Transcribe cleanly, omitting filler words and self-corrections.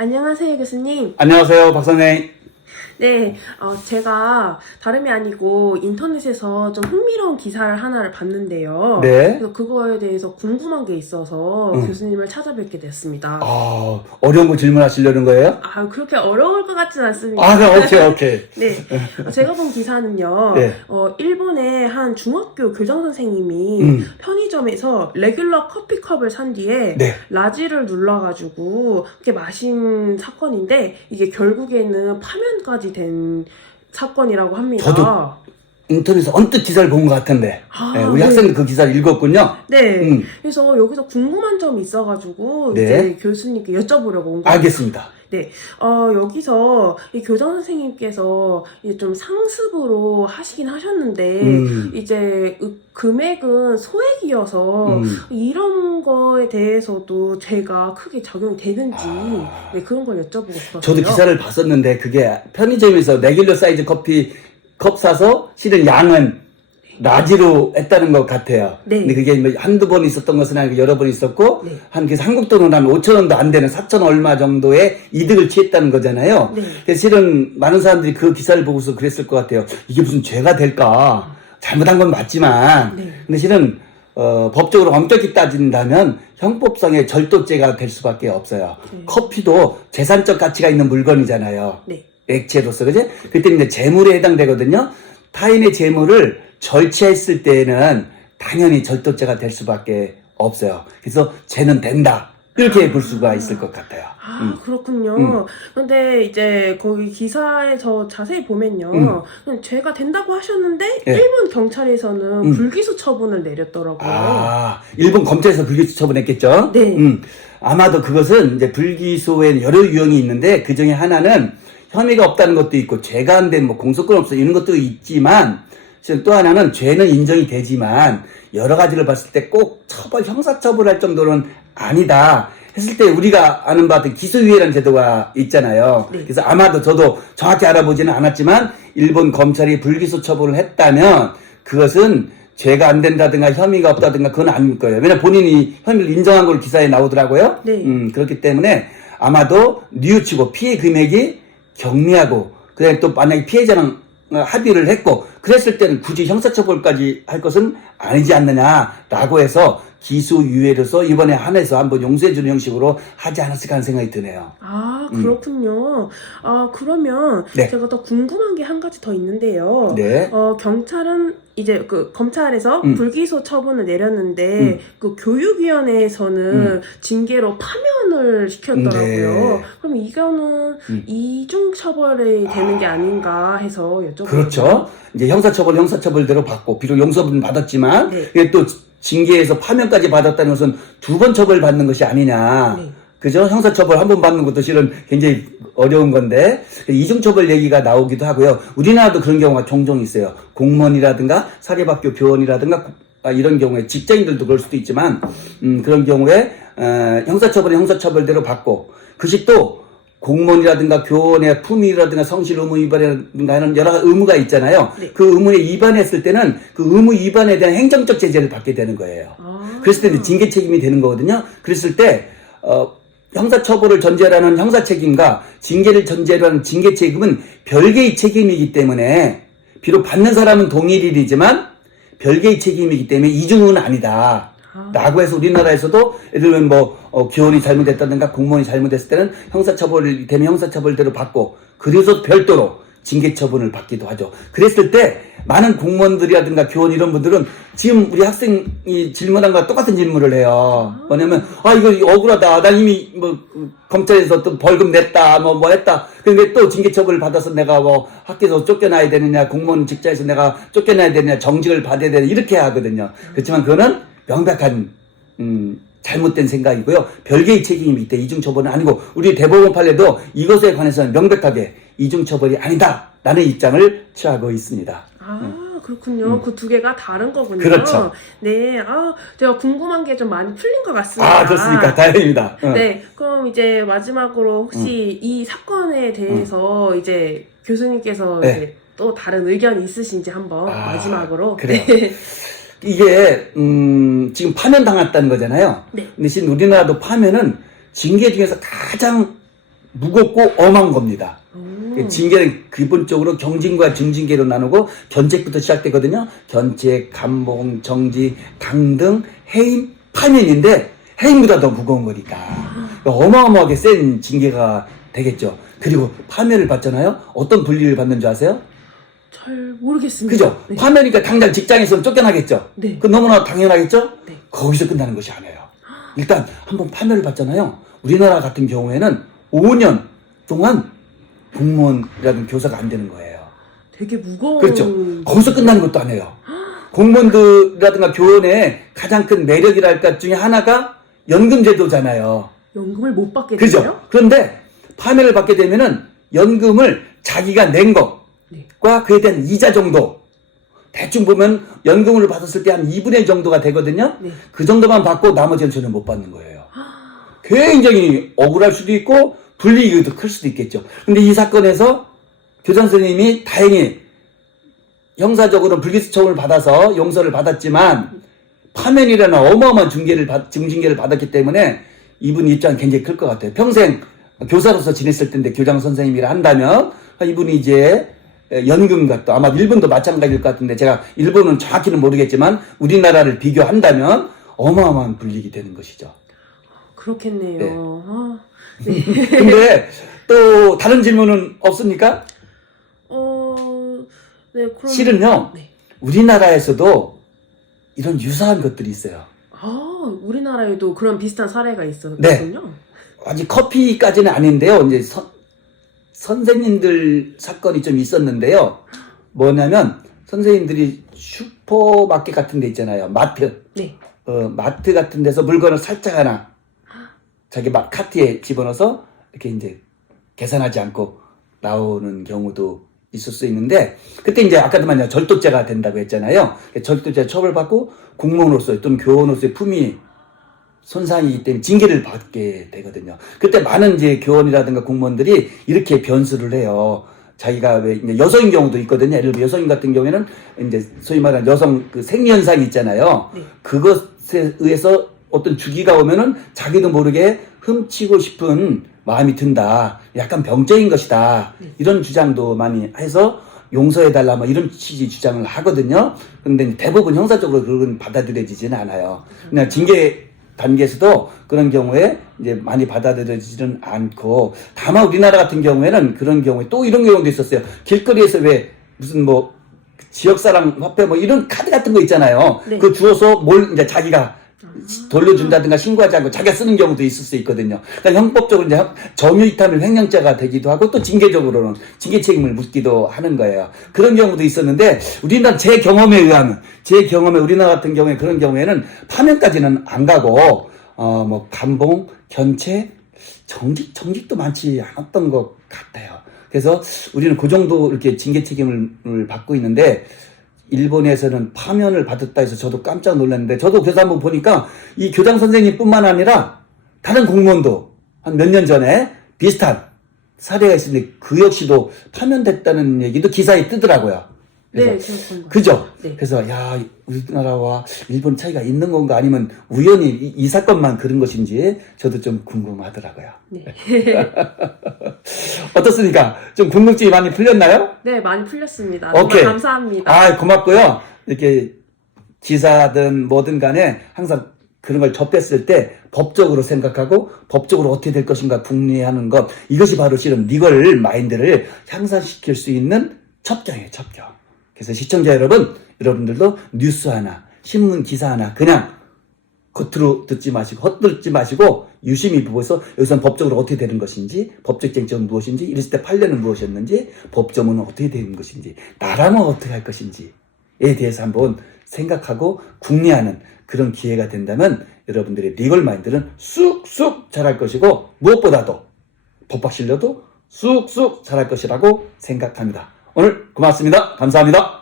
안녕하세요, 교수님. 안녕하세요, 박선생. 네, 제가 다름이 아니고 인터넷에서 좀 흥미로운 기사를 하나를 봤는데요. 네. 그래서 그거에 대해서 궁금한 게 있어서 교수님을 찾아뵙게 됐습니다. 어려운 거 질문하시려는 거예요? 그렇게 어려울 것 같진 않습니다. 오케이. 네, 제가 본 기사는요, 네. 일본의 한 중학교 교장 선생님이 편의점에서 레귤러 커피컵을 산 뒤에 네. 라지를 눌러가지고 그렇게 마신 사건인데 이게 결국에는 파면까지 된 사건이라고 합니다. 저도 인터넷에서 언뜻 기사를 본 것 같은데. 네, 우리 네. 학생도 그 기사를 읽었군요. 네, 그래서 여기서 궁금한 점이 있어가지고 네. 이제 교수님께 여쭤보려고 온 거예요. 알겠습니다. 네, 여기서 이 교장 선생님께서 이제 좀 상습으로 하시긴 하셨는데, 이제 금액은 소액이어서 이런 거에 대해서도 죄가 크게 적용이 되는지, 네, 그런 걸 여쭤보고 싶었어요. 저도 기사를 봤었는데 그게 편의점에서 레귤러 사이즈 커피 컵 사서 실은 양은 라지로 했다는 것 같아요. 네. 근데 그게 뭐 한두 번 있었던 것은 아니고 여러 번 있었고, 네. 그래서 한국 돈으로 하면 5,000원도 안 되는 4,000 얼마 정도의 이득을 취했다는 거잖아요. 네. 그래서 실은 많은 사람들이 그 기사를 보고서 그랬을 것 같아요. 이게 무슨 죄가 될까? 잘못한 건 맞지만, 네. 근데 실은, 법적으로 엄격히 따진다면 형법상의 절도죄가 될 수밖에 없어요. 커피도 재산적 가치가 있는 물건이잖아요. 네. 액체로서, 그지? 그때 이제 재물에 해당되거든요. 타인의 재물을 절취했을 때에는 당연히 절도죄가 될 수밖에 없어요. 그래서 죄는 된다. 이렇게 볼 수가 있을 것 같아요. 그렇군요. 근데 이제 거기 기사에서 자세히 보면요. 그냥 죄가 된다고 하셨는데, 네. 일본 경찰에서는 불기소 처분을 내렸더라고요. 일본 검찰에서 불기소 처분했겠죠? 네. 아마도 그것은 이제 불기소에 여러 유형이 있는데, 그 중에 하나는 혐의가 없다는 것도 있고, 죄가 안 된 뭐 공소권 없어 이런 것도 있지만, 또 하나는 죄는 인정이 되지만 여러 가지를 봤을 때 꼭 형사처벌할 정도는 아니다 했을 때 우리가 아는 바 같은 기소유예라는 제도가 있잖아요. 네. 그래서 아마도 저도 정확히 알아보지는 않았지만 일본 검찰이 불기소 처분을 했다면 그것은 죄가 안 된다든가 혐의가 없다든가 그건 아닐 거예요. 왜냐면 본인이 혐의를 인정한 걸 기사에 나오더라고요. 네. 그렇기 때문에 아마도 뉘우치고 피해 금액이 경미하고 그다음에 또 만약에 피해자는 합의를 했고 그랬을 때는 굳이 형사처벌까지 할 것은 아니지 않느냐라고 해서 기소유예로서 이번에 한해서 한번 용서해주는 형식으로 하지 않았을까 하는 생각이 드네요. 그렇군요. 그러면 네. 제가 더 궁금한 게 한 가지 더 있는데요. 네. 경찰은 이제 그 검찰에서 불기소 처분을 내렸는데 그 교육위원회에서는 징계로 파면을 시켰더라고요. 네. 그럼 이거는 이중 처벌이 되는 게 아닌가 해서 여쭤보고. 그렇죠. 이제 형사처벌대로 받고 비록 용서는 받았지만 네. 이게 또 징계에서 파면까지 받았다는 것은 두 번 처벌받는 것이 아니냐. 네. 그죠? 형사처벌 한 번 받는 것도 실은 굉장히 어려운 건데 이중처벌 얘기가 나오기도 하고요. 우리나라도 그런 경우가 종종 있어요. 공무원이라든가 사립학교 교원이라든가 이런 경우에 직장인들도 그럴 수도 있지만 그런 경우에 형사처벌대로 받고 그것이 또 공무원이라든가 교원의 품위라든가 성실 의무 위반이라든가 하는 여러 가지 의무가 있잖아요. 네. 그 의무에 위반했을 때는 그 의무 위반에 대한 행정적 제재를 받게 되는 거예요. 그랬을 때는 징계 책임이 되는 거거든요. 그랬을 때 형사처벌을 전제로 하는 형사책임과 징계를 전제로 하는 징계 책임은 별개의 책임이기 때문에 비록 받는 사람은 동일이지만 별개의 책임이기 때문에 이중은 아니다. 라고 해서 우리나라에서도 예를 들면 교원이 잘못했다든가 공무원이 잘못했을 때는 형사처벌이 되면 형사처벌대로 받고 그래서 별도로 징계처분을 받기도 하죠. 그랬을 때 많은 공무원들이라든가 교원 이런 분들은 지금 우리 학생이 질문한 거와 똑같은 질문을 해요. 뭐냐면 이거 억울하다. 난 이미 검찰에서 또 벌금 냈다. 뭐 했다. 근데 또 징계처벌을 받아서 내가 학교에서 쫓겨나야 되느냐, 공무원 직장에서 내가 쫓겨나야 되느냐, 정직을 받아야 되느냐 이렇게 하거든요. 그렇지만 그거는 명백한 잘못된 생각이고요. 별개의 책임이 있대. 이중처벌은 아니고 우리 대법원 판례도 이것에 관해서는 명백하게 이중처벌이 아니다라는 입장을 취하고 있습니다. 그렇군요. 그 두 개가 다른 거군요. 그렇죠. 네. 제가 궁금한 게 좀 많이 풀린 것 같습니다. 그렇습니까? 다행입니다. 네. 그럼 이제 마지막으로 혹시 이 사건에 대해서 이제 교수님께서 네. 이제 또 다른 의견이 있으신지 한번 마지막으로. 그래요. 네. 이게 지금 파면 당했다는 거잖아요. 네. 근데 지금 우리나라도 파면은 징계 중에서 가장 무겁고 엄한 겁니다. 오. 징계는 기본적으로 경징과 중징계로 나누고 견책부터 시작되거든요. 견책, 감봉, 정지, 강등, 해임, 파면인데 해임보다 더 무거운 거니까 어마어마하게 센 징계가 되겠죠. 그리고 파면을 받잖아요. 어떤 분리를 받는 줄 아세요? 잘 모르겠습니다. 그죠? 네. 파면이니까 당장 직장에서는 쫓겨나겠죠. 네. 그 너무나 당연하겠죠. 네. 거기서 끝나는 것이 아니에요. 일단 한번 파면을 받잖아요. 우리나라 같은 경우에는 5년 동안 공무원이라든 교사가 안 되는 거예요. 되게 무거운. 그렇죠. 거기서 끝나는 것도 아니에요. 공무원들이라든가 교원의 가장 큰 매력이랄까 중에 하나가 연금제도잖아요. 연금을 못 받게 그죠? 되나요? 그런데 파면을 받게 되면은 연금을 자기가 낸 것과 네. 그에 대한 이자 정도 대충 보면 연금을 받았을 때 한 2분의 1 정도가 되거든요. 네. 그 정도만 받고 나머지는 전혀 못 받는 거예요. 굉장히 억울할 수도 있고 불이익이 더 클 수도 있겠죠. 근데 이 사건에서 교장 선생님이 다행히 형사적으로 불기소청을 받아서 용서를 받았지만 파면이라는 어마어마한 중징계를 받았기 때문에 이분 입장은 굉장히 클 것 같아요. 평생 교사로서 지냈을 텐데 교장 선생님이라 한다면 이분이 이제 연금과 또 아마 일본도 마찬가지일 것 같은데 제가 일본은 정확히는 모르겠지만 우리나라를 비교한다면 어마어마한 불이익이 되는 것이죠. 그렇겠네요. 네. 아, 네. 근데 또 다른 질문은 없습니까? 네, 그럼. 실은요, 네. 우리나라에서도 이런 유사한 것들이 있어요. 아, 우리나라에도 그런 비슷한 사례가 네. 있었군요. 아직 커피까지는 아닌데요. 이제 선생님들 사건이 좀 있었는데요. 뭐냐면 선생님들이 슈퍼마켓 같은 데 있잖아요. 마트. 네. 마트 같은 데서 물건을 살짝 하나 자기 카트에 집어넣어서 이렇게 이제 계산하지 않고 나오는 경우도 있을 수 있는데 그때 이제 아까도 말한 절도죄가 된다고 했잖아요. 절도죄 처벌받고 공무원으로서 또는 교원으로서의 품위 손상이기 때문에 징계를 받게 되거든요. 그때 많은 이제 교원이라든가 공무원들이 이렇게 변수를 해요. 자기가 왜 이제 여성인 경우도 있거든요. 예를 들어 여성인 같은 경우에는 이제 소위 말하는 여성 그 생리현상이 있잖아요. 네. 그것에 의해서 어떤 주기가 오면은 자기도 모르게 훔치고 싶은 마음이 든다. 약간 병적인 것이다. 네. 이런 주장도 많이 해서 용서해달라 뭐 이런 취지 주장을 하거든요. 근데 대부분 형사적으로 그건 받아들여지지는 않아요. 그냥 징계 단계에서도 그런 경우에 이제 많이 받아들여지지는 않고 다만 우리나라 같은 경우에는 그런 경우에 또 이런 경우도 있었어요. 길거리에서 왜 무슨 뭐 지역사랑 화폐 뭐 이런 카드 같은 거 있잖아요. 네. 그거 주워서 뭘 이제 자기가 돌려준다든가 신고하지 않고 자기가 쓰는 경우도 있을 수 있거든요. 그러니까 형법적으로 이제 점유이탈은 횡령죄가 되기도 하고 또 징계적으로는 징계 책임을 묻기도 하는 거예요. 그런 경우도 있었는데 우리나라 제 경험에 우리나라 같은 경우에 그런 경우에는 파면까지는 안 가고 뭐 감봉, 견책, 정직도 많지 않았던 것 같아요. 그래서 우리는 그 정도 이렇게 징계 책임을 받고 있는데 일본에서는 파면을 받았다 해서 저도 깜짝 놀랐는데 저도 그래서 한번 보니까 이 교장 선생님뿐만 아니라 다른 공무원도 한 몇 년 전에 비슷한 사례가 있는데 그 역시도 파면됐다는 얘기도 기사에 뜨더라고요. 그래서 네, 기억한 거. 그죠? 네. 그래서 야 우리나라와 일본 차이가 있는 건가 아니면 우연히 이 사건만 그런 것인지 저도 좀 궁금하더라고요. 네. 어떻습니까? 좀 궁금증이 많이 풀렸나요? 네, 많이 풀렸습니다. 오케이. 정말 감사합니다. 아, 고맙고요. 이렇게 기사든 뭐든 간에 항상 그런 걸 접했을 때 법적으로 생각하고 법적으로 어떻게 될 것인가 궁리하는 것 이것이 바로 실은 리걸 마인드를 향상시킬 수 있는 첩경이에요, 첩경. 그래서 시청자 여러분들도 뉴스 하나, 신문 기사 하나 그냥 겉으로 듣지 마시고 헛듣지 마시고 유심히 보고서 여기서는 법적으로 어떻게 되는 것인지 법적 쟁점은 무엇인지 이랬을 때 판례는 무엇이었는지 법조문은 어떻게 되는 것인지 나라면 어떻게 할 것인지에 대해서 한번 생각하고 궁리하는 그런 기회가 된다면 여러분들의 리걸 마인드는 쑥쑥 자랄 것이고 무엇보다도 법학실려도 쑥쑥 자랄 것이라고 생각합니다. 오늘 고맙습니다. 감사합니다.